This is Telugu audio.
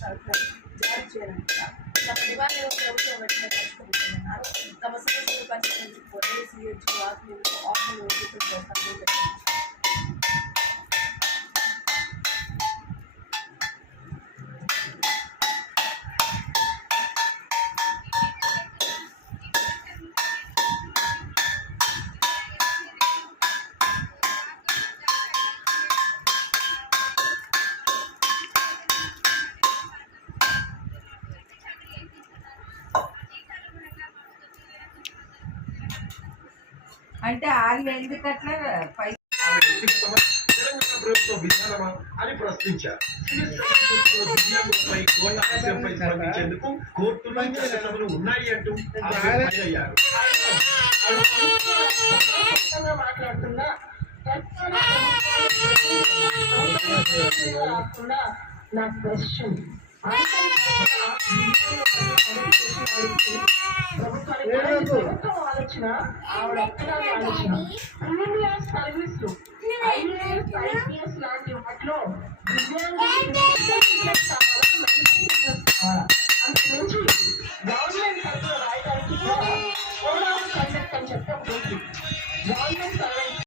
జారీ చేయాలంట. తమ నివారణ ప్రభుత్వం వెంటనే పరిష్కరించాలన్నారు. తమ సమస్యలు పరిష్కరించకపోతే సిహెచ్ ఆత్మీయులు చేస్తామని అంటే వాళ్ళు ఎందుకట్లా తెలంగాణ ప్రభుత్వ విధానమా అని ప్రశ్నించారు. స్పందించేందుకు కోర్టులో చట్టములు ఉన్నాయి అంటూ అయ్యారు. మాట్లాడుతున్నా నా క్వశ్చన్ ప్రభుత్వం ఆలోచన ఆవిడ ఎక్కడ ఆలోచన ప్రీమియర్ సర్వీస్ ఐపీఎస్ లాంటి వాటిలో దివ్యాంగులు అంత నుంచి